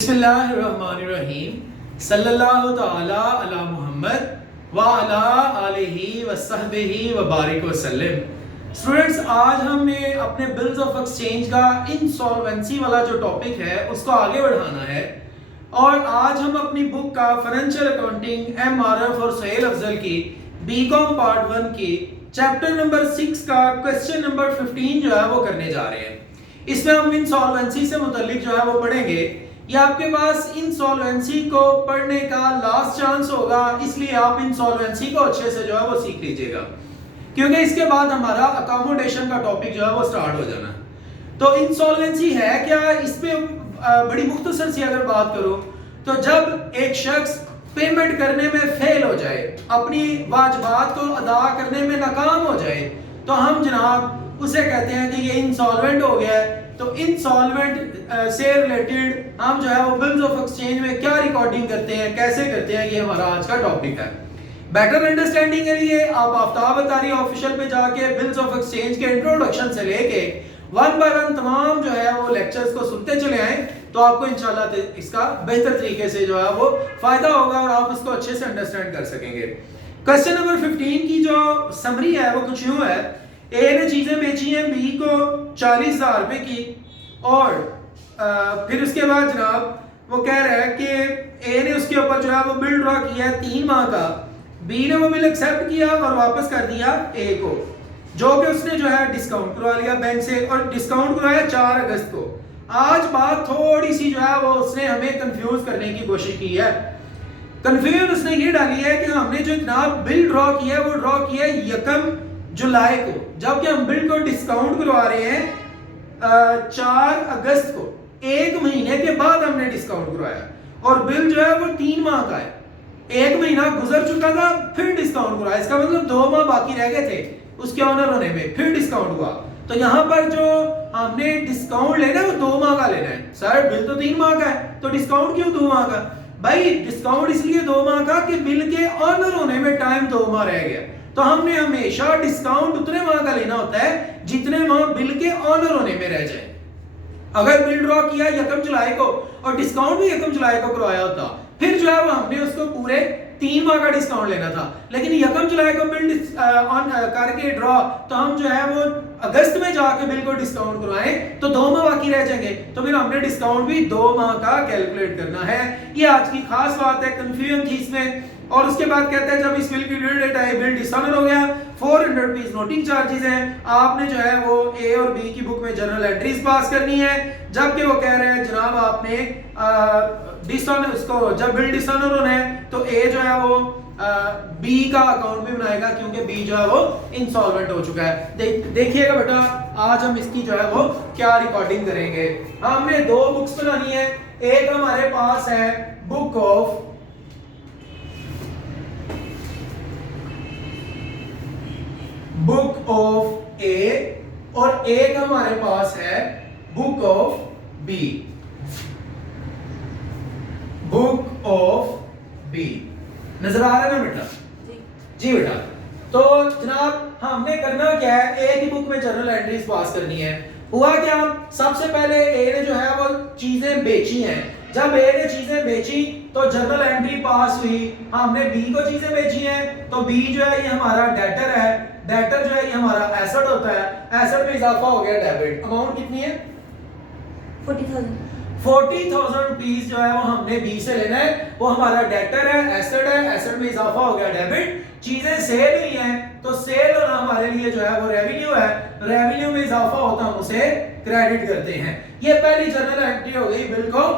बिस्मिल्लाहिर्रहमानिर्रहीम सल्लल्लाहु तआला अला मुहम्मद व अला आलिहि व सहबिहि व बारिक वसल्लम। स्टूडेंट्स, आज हमने अपने बिल्स ऑफ एक्सचेंज का इंसॉल्वेंसी वाला जो टॉपिक है उसको आगे बढ़ाना है और आज हम अपनी बुक का फाइनेंशियल अकाउंटिंग एमआरएफ और सुहेल अफजल की बीकॉम पार्ट 1 की चैप्टर नंबर 6 का क्वेश्चन नंबर 15 जो है वो करने जा रहे हैं। इसमें हम इंसॉल्वेंसी से मुताल्लिक जो है वो पढ़ेंगे। ये आपके पास इंसॉल्वेंसी को पढ़ने का लास्ट चांस होगा, इसलिए आप इंसॉल्वेंसी को अच्छे से जो है वो सीख लीजिएगा, क्योंकि इसके बाद हमारा अकोमोडेशन का टॉपिक जो है वो स्टार्ट हो जाना। तो इंसॉल्वेंसी है क्या, इस पे बड़ी मुख्तसर सी अगर बात करूं तो जब एक शख्स पेमेंट करने में फेल हो जाए, अपनी वाजिबात को अदा करने में नाकाम हो जाए, तो हम जनाब उसे कहते हैं कि ये इंसॉल्वेंट हो गया है। तो इंसॉल्वेंट से रिलेटेड हम जो है वो बिल्स ऑफ एक्सचेंज में क्या रिकॉर्डिंग करते हैं, कैसे करते हैं, ये हमारा आज का टॉपिक है। बेटर अंडरस्टैंडिंग के लिए आप आफ्ताब अतारी ऑफिशियल पे जाके बिल्स ऑफ एक्सचेंज के इंट्रोडक्शन से लेके वन बाय वन तमाम जो है वो लेक्चर्स को सुनते चले आए, तो आपको इंशाल्लाह इसका बेहतर तरीके से जो है वो फायदा होगा और आप इसको अच्छे से अंडरस्टैंड कर सकेंगे। क्वेश्चन नंबर 15 की जो समरी है वो कुछ यूं है। ए ने चीजें बेची हैं बी को 40,000 रुपए की और फिर उसके बाद जनाब वो कह रहा है कि ए ने उसके ऊपर जो है वो बिल ड्रॉ किया है 3 माह का, बी ने वो बिल एक्सेप्ट किया और वापस कर दिया ए को, जो कि उसने जो है डिस्काउंट करवा लिया बैंक से और डिस्काउंट करवाया 4 अगस्त को। आज बात थोड़ी सी जो है वो उसने हमें कंफ्यूज करने की कोशिश की है। कंफ्यूजन उसने ये डाली है कि हमने जो जनाब बिल ड्रॉ किया है वो ड्रॉ किया है 1 जुलाई को, जबकि हम बिल को डिस्काउंट करवा रहे हैं 4 अगस्त को। 1 महीने के बाद हमने डिस्काउंट करवाया और बिल जो है वो 3 माह का है। 1 महीना गुजर चुका था, फिर डिस्काउंट करवाया, इसका मतलब 2 माह बाकी रह गए थे उसके ऑनर होने में, फिर डिस्काउंट हुआ। तो यहाँ पर जो हमने डिस्काउंट लेना है वो 2 माह का लेना है। सर बिल तो 3 माह का है, तो डिस्काउंट क्यों 2 माह का? भाई डिस्काउंट इसलिए 2 माह का कि बिल के ऑनर होने में टाइम 2 माह रह गया, तो हमने हमेशा डिस्काउंट उतने माह का लेना होता है जितने माह बिल के ऑनर होने में रह जाए। अगर बिल ड्रॉ किया 1 जुलाई को और डिस्काउंट भी 1 जुलाई को करवाया होता, फिर जो है वो हमने उसको पूरे 3 माह का डिस्काउंट लेना था। लेकिन 1 जुलाई को बिल ऑन करके ड्रॉ, तो हम जो है वो अगस्त में जाके बिल को डिस्काउंट करवाएं तो 2 माह बाकी रह जाएंगे, तो फिर हमने डिस्काउंट भी 2 माह का कैलकुलेट करना है। ये आज की खास बात है, कंफ्यूजन थी इसमें। और उसके बाद कहता है जब इस बिल की ड्यू डेट आई, बिल डिसऑनर हो गया, 400 रुपीज नोटिंग चार्जेस हैं, आपने जो है वो ए और बी की बुक में जर्नल एंट्रीज पास करनी है। जबकि वो कह रहे हैं जनाब आपने डिसऑनर उसको जब बिल डिसऑनर होना है तो ए जो है वो बी का अकाउंट भी बनाएगा, क्योंकि बी जो है वो इंसॉल्वेंट हो चुका है। देखिएगा बेटा, आज हम इसकी जो है वो क्या रिकॉर्डिंग करेंगे। हमने 2 बुक्स बनानी है। एक हमारे पास है बुक ऑफ ए और एक हमारे पास है book of B. Book of B नजर आ रहा है ना बेटा? जी बेटा। तो जनाब हमने करना क्या है, ए की बुक में जर्नल एंट्रीज पास करनी है। हुआ क्या, सबसे पहले ए ने जो है वो चीजें बेची हैं। जब ए ने चीजें बेची तो जर्नल एंट्री पास हुई, हमने बी को चीजें बेची हैं, तो बी जो है ये हमारा डेटर है, डेटर जो है ये हमारा एसेट होता है, एसेट में इजाफा हो गया डेबिट। अमाउंट कितनी है? 40,000 रुपीस जो है वो हमने बी से लेना है, वो हमारा डेटर है, एसेट में इजाफा हो गया डेबिट। चीजें सेल हुई हैं तो सेल होना हमारे लिए जो है वो रेवेन्यू है, रेवेन्यू में इजाफा होता हम उसे क्रेडिट करते हैं। ये पहली जर्नल एंट्री हो गई बिल को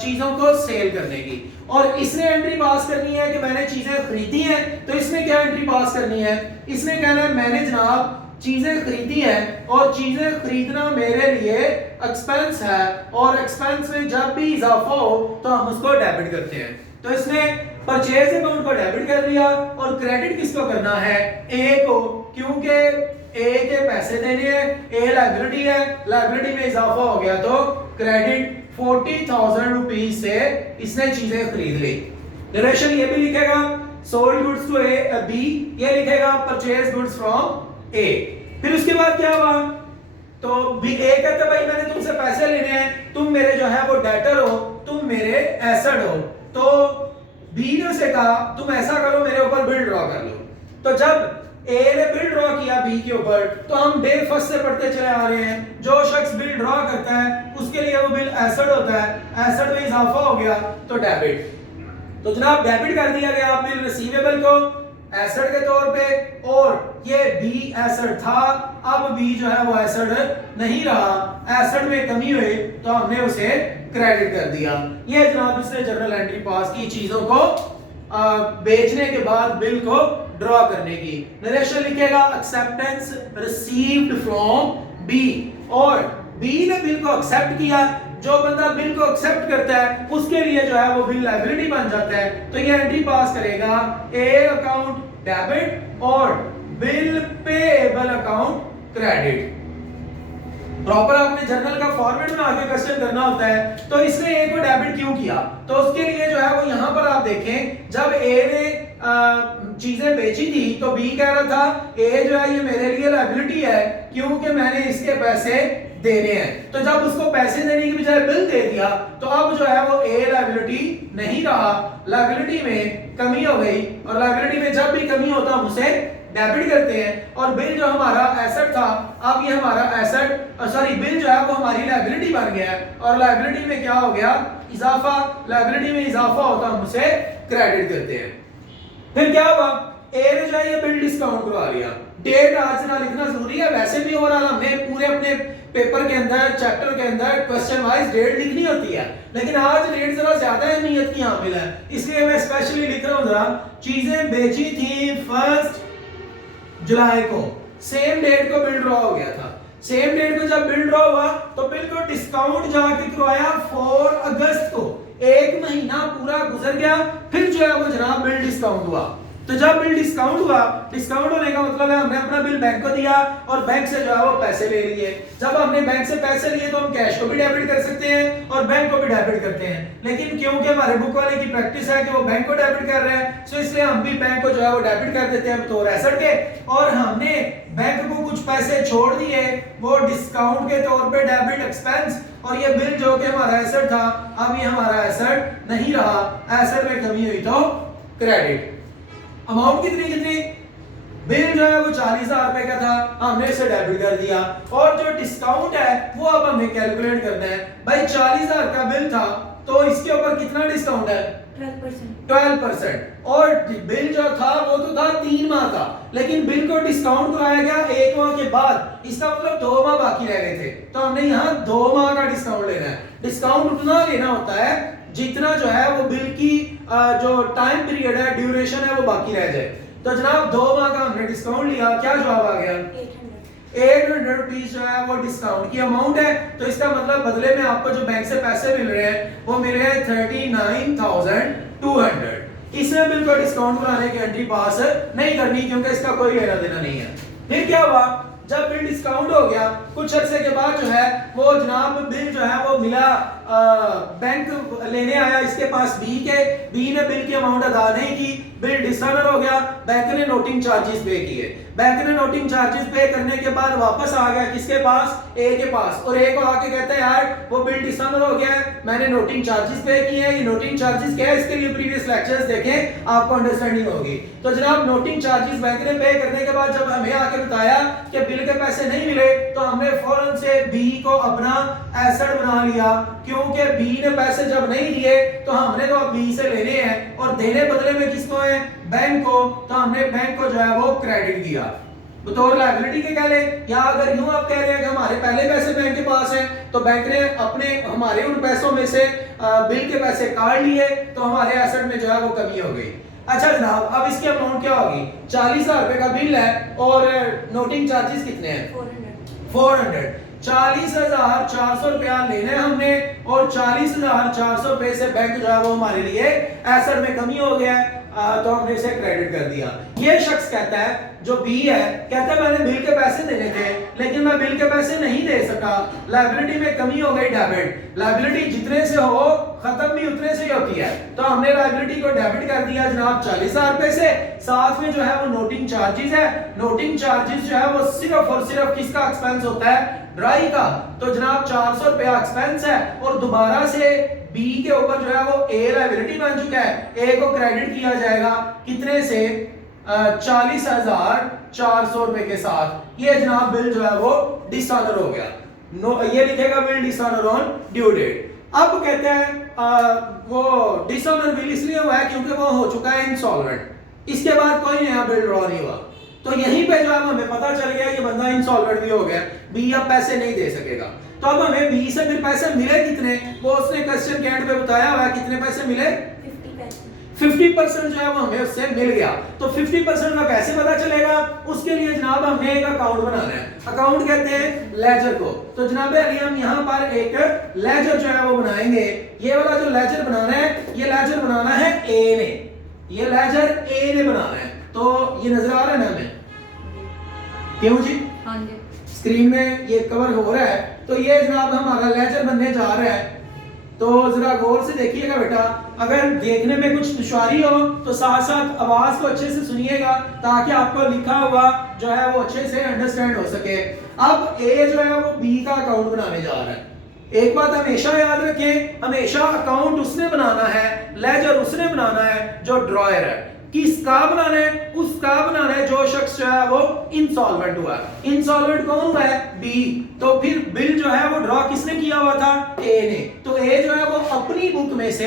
चीजों को सेल करने की। और इसने एंट्री पास करनी है कि मैंने चीजें खरीदी हैं, तो इसने क्या एंट्री पास करनी है, इसने कहना है मैंने जनाब चीजें खरीदी हैं और चीजें खरीदना मेरे लिए एक्सपेंस है, और एक्सपेंस में जब भी इजाफा हो तो हम उसको डेबिट करते हैं। तो इसने परचेज अकाउंट को डेबिट कर लिया और क्रेडिट किसको करना है? ए को, क्योंकि ए के पैसे देने हैं, ए लायबिलिटी है, लायबिलिटी में इजाफा हो गया तो क्रेडिट 40,000 रुपीस से इसने चीजें खरीद ली। रिलेशन ये भी लिखेगा sold goods to A B, ये लिखेगा परचेज गुड्स फ्रॉम ए। फिर उसके बाद क्या हुआ, तो भी ए कहता भाई मैंने तुमसे पैसे लेने हैं, तुम मेरे जो है वो डेटर हो, तुम मेरे एसेट हो। तो बी ने उसे कहा तुम ऐसा करो मेरे ऊपर बिल ड्रॉ कर लो। तो जब ए ने बिल ड्रॉ किया बी के ऊपर, तो हम डे फर्स्ट से पढ़ते चले आ रहे हैं, जो शख्स बिल ड्रॉ करता है उसके लिए वो बिल एसेट होता है, एसेट में इजाफा हो गया तो डेबिट। तो जनाब डेबिट कर दिया गया बिल रिसीवेबल को एसेट के तौर पे, और ये बी एसेट था, अब बी जो है वो एसेट नहीं रहा, एसेट में कमी हुई तो हमने उसे क्रेडिट कर दिया। ये जनाब इसने जर्नल एंट्री पास की चीजों को बेचने के बाद बिल को ड्रॉ करने की। नरेशन लिखेगा एक्सेप्टेंस रिसीव्ड फ्रॉम बी, और बी ने बिल को एक्सेप्ट किया। जो बंदा बिल को एक्सेप्ट करता है उसके लिए जो है वो बिल लायबिलिटी बन जाता है। तो ये एंट्री पास करेगा ए अकाउंट डेबिट और bill payable account credit. Proper आपने जर्नल का फॉर्मेट में आगे क्वेश्चन करना होता है। तो इसने ए को डेबिट क्यों किया, तो उसके लिए जो है वो यहां पर आप देखें, जब ए ने चीजें बेची थी तो बी कह रहा था ए जो है ये मेरे लिए लायबिलिटी है क्योंकि मैंने इसके पैसे देने हैं। तो जब उसको पैसे देने की बजाय बिल दे दिया तो अब जो है वो ए लायबिलिटी नहीं रहा, लायबिलिटी में कमी हो गई, और लायबिलिटी में जब भी कमी होता हम उसे डेबिट करते हैं। और बिल जो हमारा एसेट था, अब ये हमारा एसेट सॉरी बिल जो है वो हमारी लायबिलिटी बन गया है, और लायबिलिटी में क्या हो गया, इजाफा। लायबिलिटी में इजाफा होता हम उसे क्रेडिट करते हैं। फिर क्या हुआ, ए ने जो है ये बिल डिस्काउंट करवा लिया। डेट आज ना लिखना जरूरी है, वैसे भी ओवरऑल हमने पूरे अपने पेपर के अंदर चैप्टर के अंदर क्वेश्चन वाइज डेट लिखनी होती है, लेकिन आज डेट जरा ज्यादा अहमियत की हामिल है, इसलिए मैं स्पेशली लिख रहा हूं। जरा चीजें बेची थी 1 जुलाई को, सेम डेट को बिल ड्रॉ हो गया था। सेम डेट को जब बिल ड्रॉ हुआ तो बिल को डिस्काउंट जाके करवाया 4 अगस्त को, एक महीना पूरा गुजर गया, फिर जो है वो जनाब बिल डिस्काउंट हुआ। तो जब बिल डिस्काउंट हुआ, डिस्काउंट होने का मतलब है हमने अपना बिल बैंक को दिया और बैंक से जो है वो पैसे ले लिए। जब हमने बैंक से पैसे लिए तो हम कैश को भी डेबिट कर सकते हैं और बैंक को भी डेबिट करते हैं, लेकिन क्योंकि हमारे बुक वाले की प्रैक्टिस है कि वो बैंक को डेबिट कर रहे हैं, सो इसलिए हम भी बैंक को जो है वो डेबिट कर देते हैं तो एसेट के, और हमने बैंक को कुछ पैसे छोड़ दिए वो डिस्काउंट के तौर पे डेबिट एक्सपेंस, और ये बिल जो कि हमारा एसेट था अब ये हमारा एसेट नहीं रहा, एसेट में कमी हुई तो क्रेडिट। अमाउंट कितनी, बिल जो है वो 40,000 रुपए का था, हमने इसे डेबिट कर दिया, और जो डिस्काउंट है वो अब हमें कैलकुलेट करना है। भाई 40,000 का बिल था तो इसके ऊपर कितना डिस्काउंट है, 12%, और बिल जो था वो तो था 3 माह का, लेकिन बिल को डिस्काउंट कराया गया 1 माह के बाद, इसका मतलब 2 माह बाकी रह गए थे, तो हमने यहाँ 2 माह का डिस्काउंट लेना है। डिस्काउंट उतना लेना होता है जितना जो है वो बिल की जो टाइम पीरियड है, ड्यूरेशन है वो बाकी रह जाए। तो जनाब 2 माह का हमने डिस्काउंट लिया, क्या जवाब आ गया, 800 रुपीज जो है वो डिस्काउंट की अमाउंट है। तो इसका मतलब बदले में आपको जो बैंक से पैसे मिल रहे हैं वो मिल रहे हैं 39,200। इसमें बिल को डिस्काउंट कराने की एंट्री पास नहीं करनी क्योंकि इसका कोई लेना देना नहीं है। फिर क्या हुआ, जब बिल डिस्काउंट हो गया कुछ अरसे के बाद जो है वो जनाब बिल जो है वो मिला, बैंक लेने आया इसके पास बी ने बिल की अमाउंट अदा नहीं की, बिल डिसऑनर हो गया, बैंक ने नोटिंग चार्जेस पे किए, बैंक ने नोटिंग चार्जेस पे करने के बाद वापस आ गया किसके पास, ए के पास, और ए को आके कहता है यार वो बिल डिसऑनर हो गया है, मैंने नोटिंग चार्जेस पे किए हैं, ये नोटिंग चार्जेस क्या है, इसके लिए प्रीवियस लेक्चर्स देखें आपको अंडरस्टैंडिंग होगी। तो जनाब नोटिंग चार्जेस बैंक ने पे करने के बाद जब हमें आके बताया कि बिल के पैसे नहीं मिले तो हमने फौरन से बी को अपना एसेट बना लिया, क्योंकि बी ने पैसे जब नहीं दिए तो हमने तो अब बी से लेने हैं और देने बदले में किसको है, बैंक को, तो हमने बैंक को जो है वो क्रेडिट दिया बतौर लायबिलिटी के कह ले, या अगर यूं आप कह रहे हैं कि हमारे पहले पैसे बैंक के पास हैं तो बैंक ने अपने हमारे उन पैसों में से बिल के पैसे काट लिए तो हमारे एसेट में जो है वो कमी हो गई। अच्छा जनाब अब इसकी अमाउंट क्या होगी, 40,000 रुपए का बिल है और नोटिंग चार्जेस कितने हैं, 400। 40,400 रुपया लेने हमने और 40,400 रुपए से बैंक जो है वो हमारे लिए एसेट में कमी हो गया है, तो हमने इसे क्रेडिट कर दिया। ये शख्स कहता है जो बी है, कहता है मैंने बिल के पैसे देने थे लेकिन मैं बिल के पैसे नहीं दे सका, लायबिलिटी में कमी हो गई, डेबिट। लायबिलिटी जितने से हो खत्म भी उतने से ही होती है, तो हमने लायबिलिटी को डेबिट कर दिया जनाब 40,000 रुपए से, साथ में जो है वो नोटिंग चार्जेस है, नोटिंग चार्जेस जो है वो सिर्फ और सिर्फ किसका एक्सपेंस होता है, ड्राई का, तो जनाब 400 रुपया एक्सपेंस है और दोबारा से बी के ऊपर जो है वो ए लायबिलिटी बन चुका है, ए को क्रेडिट किया जाएगा कितने से 40,400 रुपए के साथ। ये जनाब बिल जो है वो डिसऑनर हो गया। नो ये लिखेगा bill dishonour on due date. अब कहते हैं वो डिसऑनर बिल इसलिए हुआ है क्योंकि वो हो चुका है इंसॉल्वेंट, इसके बाद कोई नया बिल ड्रॉ नहीं हुआ। तो यहीं पे जो है हमें पता चल गया कि बंदा इंसॉल्वेंट भी हो गया, बी अब पैसे नहीं दे सकेगा। तो अब हमें बी से फिर पैसे मिले कितने, वो उसने क्वेश्चन के एंड पे बताया हुआ है कितने पैसे मिले, 50% जो है वो हमें उससे मिल गया। तो 50% का कैसे पता चलेगा, उसके लिए जनाब हमें एक अकाउंट बनाना है। अकाउंट कहते हैं लेजर को। तो जनाब अली हम यहाँ पर एक लेजर जो है वो बनाएंगे। ये वाला जो लेजर बनाना है, ये लेजर बनाना है ए ने, ये लेजर ए ने बनाना है। तो ये नजर आ रहा है ना हमें, क्यों जी? हाँ जी। स्क्रीन में ये कवर हो रहा है। तो ये जनाब हमारा लेजर बनने जा रहा है। तो जरा गौर से देखिएगा बेटा, अगर देखने में कुछ दुश्वारी हो तो साथ साथ आवाज को अच्छे से सुनिएगा ताकि आपको लिखा हुआ जो है वो अच्छे से अंडरस्टैंड हो सके। अब ए जो है वो बी का अकाउंट बनाने जा रहा है। एक बात हमेशा याद रखें, हमेशा अकाउंट उसने बनाना है, लेजर उसने बनाना है जो ड्रॉयर है। किसका बनाना है? उसका बनाना है जो शख्स जो है वो इंसॉल्वेंट हुआ है। इंसॉल्वेंट कौन हुआ है? बी। तो फिर बिल जो है वो ड्रॉ किसने किया हुआ था? ए ने। तो ए जो है वो अपनी बुक में से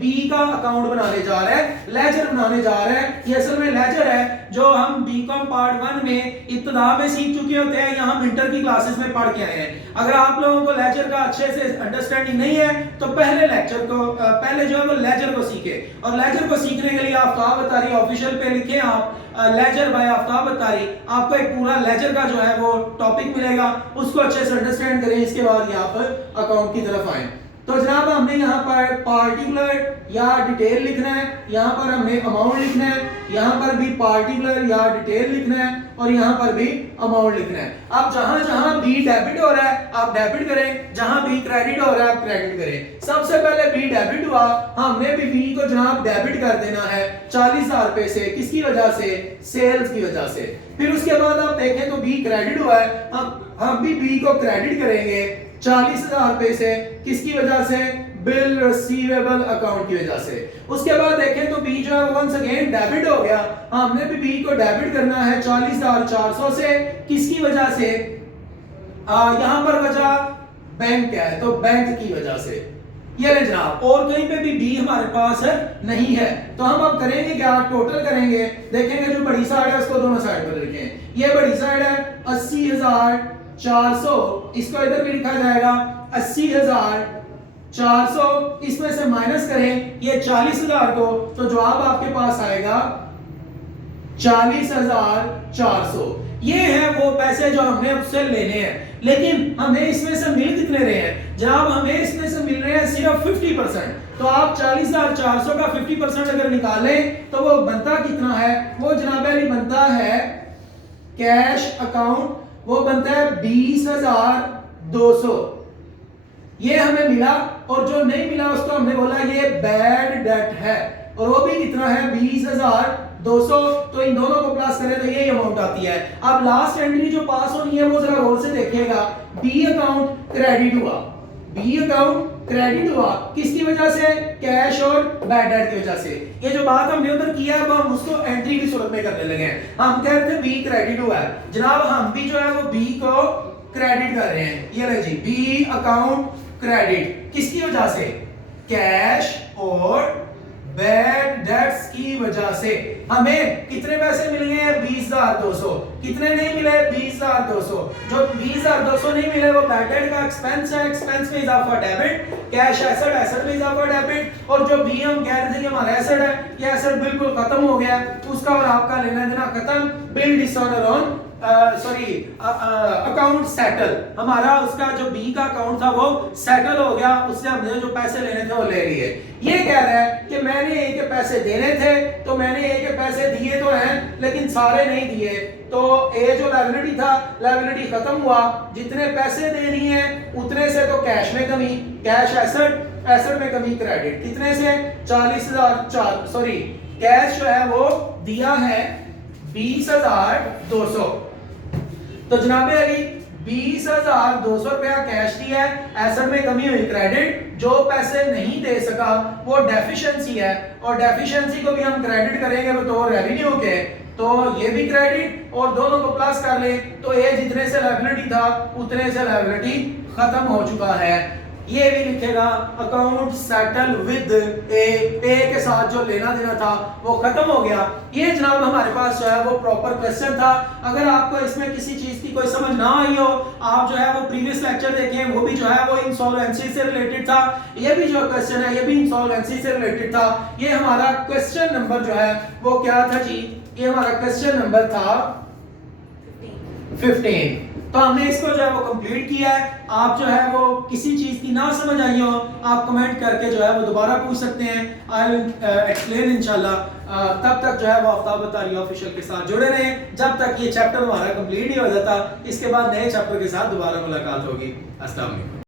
बी का अकाउंट बनाने जा रहा है, लेजर बनाने जा रहा है। ये असल में लेजर है जो हम बीकॉम पार्ट 1 में इब्तिदा में सीख चुके होते हैं, या हम इंटर की क्लासेस में पढ़ के आए हैं। अगर आप लोगों को लेजर का अच्छे से अंडरस्टैंडिंग नहीं है तो पहले लेक्चर को पहले जो है वो लेजर को सीखे। और लेजर को सीखने के लिए आफ्ताब अत्तारी ऑफिशियल पे लिखें आप लेजर बाय आफ्ताब अत्तारी, आपको एक पूरा लेजर का जो है वो टॉपिक मिलेगा, उसको अच्छे से अंडरस्टैंड करें, इसके बाद यहाँ पर अकाउंट की तरफ आए। तो जनाब हमने यहाँ पर पार्टिकुलर या डिटेल लिखना है, यहाँ पर हमने अमाउंट लिखना है, यहाँ पर भी पार्टिकुलर या डिटेल लिखना है, और यहाँ पर भी अमाउंट लिखना है। अब जहां जहां बी डेबिट हो रहा है आप डेबिट करें, जहां बी क्रेडिट हो रहा है आप क्रेडिट करें। सबसे पहले बी डेबिट हुआ, हमने भी बी को जनाब डेबिट कर देना है 40,000 रुपए से। किसकी वजह से? सेल्स की वजह से। फिर उसके बाद आप देखें तो बी क्रेडिट हुआ है, हम भी बी को क्रेडिट करेंगे 40,000 रुपए से। किसकी वजह से? बिल रिसीवेबल अकाउंट की वजह से। उसके बाद देखें तो बी जो है वंस अगेन डेबिट हो गया, हमने भी बी को डेबिट करना है 40,400 से। किसकी वजह से? यहां पर वजह बैंक क्या है? तो बैंक की वजह से। ये ले जनाब, और कहीं पे भी बी हमारे पास नहीं है। तो हम अब करेंगे क्या? टोटल करेंगे, देखेंगे जो बड़ी साइड है उसको दोनों साइड पर लिखें। ये बड़ी साइड है 80,400, इसको इधर भी लिखा जाएगा 80,400। इसमें से माइनस करें ये 40,000 को, तो जवाब आपके पास आएगा 40,400। ये है वो पैसे जो हमने उससे लेने हैं। लेकिन हमें इसमें से मिल कितने रहे हैं? जनाब हमें इसमें से मिल रहे हैं सिर्फ 50%। तो आप 40,400 का 50% अगर निकालें तो वो बनता कितना है? वो जनाब अली बनता है कैश अकाउंट, वो बनता है 20,200। ये हमें मिला, और जो नहीं मिला उसको हमने बोला ये बैड डेट है, और वो भी कितना है? 20,200। तो इन दोनों को प्लस करें तो ये अमाउंट आती है। अब लास्ट एंट्री जो पास होनी है वो जरा गौर से देखिएगा। बी अकाउंट क्रेडिट हुआ, बी अकाउंट क्रेडिट हुआ किसकी वजह से? कैश और बैड डेट की वजह से। ये जो बात हमने उधर किया अब हम उसको एंट्री की सूरत में करने लगे हैं। हम कह रहे थे बी क्रेडिट हुआ है, जनाब हम भी जो है वो बी को क्रेडिट कर रहे हैं। ये ले जी, बी अकाउंट क्रेडिट किसकी वजह से? कैश और बैड डेट्स की वजह से। हमें कितने पैसे मिल गए हैं? 20,200। कितने नहीं मिले? 20,200। जो 20,200 नहीं मिले वो बैड डेट का एक्सपेंस है, एक्सपेंस में इजाफा डेबिट, कैश एसेट, एसेट में इजाफा डेबिट, और जो बी हम कह रहे थे कि हमारा एसेट है, ये एसेट बिल्कुल खत्म हो गया, उसका और आपका लेना देना खत्म। Bill dishonour on account settle, हमारा उसका जो बी का अकाउंट था वो सेटल हो गया, उससे हमने जो पैसे लेने थे वो ले लिए। ये कह रहा है कि मैंने ए के पैसे देने थे, तो मैंने ए के पैसे दिए तो हैं लेकिन सारे नहीं दिए। तो ए जो लायबिलिटी था, लायबिलिटी खत्म हुआ, जितने पैसे दे रही हैं उतने से तो कैश में कमी, कैश एसेट, एसेट में कमी, क्रेडिट कितने से? 40,000 सॉरी कैश जो है वो दिया है 20,200। तो जनाबे अली 20,200 रुपया कैश दिया है, एसेट में कमी हुई क्रेडिट, जो पैसे नहीं दे सका वो डेफिशिएंसी है, और डेफिशिएंसी को भी हम क्रेडिट करेंगे तो रेवेन्यू के, तो ये भी क्रेडिट और दोनों को प्लस कर ले तो ए जितने से लायबिलिटी था उतने से लायबिलिटी खत्म हो चुका है। ये भी लिखेगा अकाउंट सेटल विद ए के साथ जो लेना देना था वो खत्म हो गया। ये जनाब हमारे पास जो है वो प्रॉपर क्वेश्चन था। अगर आपको इसमें किसी चीज की कोई समझ ना आई हो, आप जो है वो प्रीवियस लेक्चर देखें, वो भी जो है वो इंसॉल्वेंसी से रिलेटेड था। ये भी जो क्वेश्चन है ये भी इंसॉल्वेंसी से रिलेटेड था। ये हमारा क्वेश्चन नंबर जो है वो क्या था जी, ये हमारा क्वेश्चन नंबर था 15। तो हमने इसको जो है वो कंप्लीट किया है। आप जो है वो किसी चीज की ना समझ आई हो, आप कमेंट करके जो है वो दोबारा पूछ सकते हैं। आई विल एक्सप्लेन इंशाल्लाह। तब तक जो है वो आफ्ताब अतारी ऑफिशियल के साथ जुड़े रहें जब तक ये चैप्टर हमारा कंप्लीट नहीं हो जाता। इसके बाद नए चैप्टर के साथ दोबारा मुलाकात होगी। अस्सलाम वालेकुम।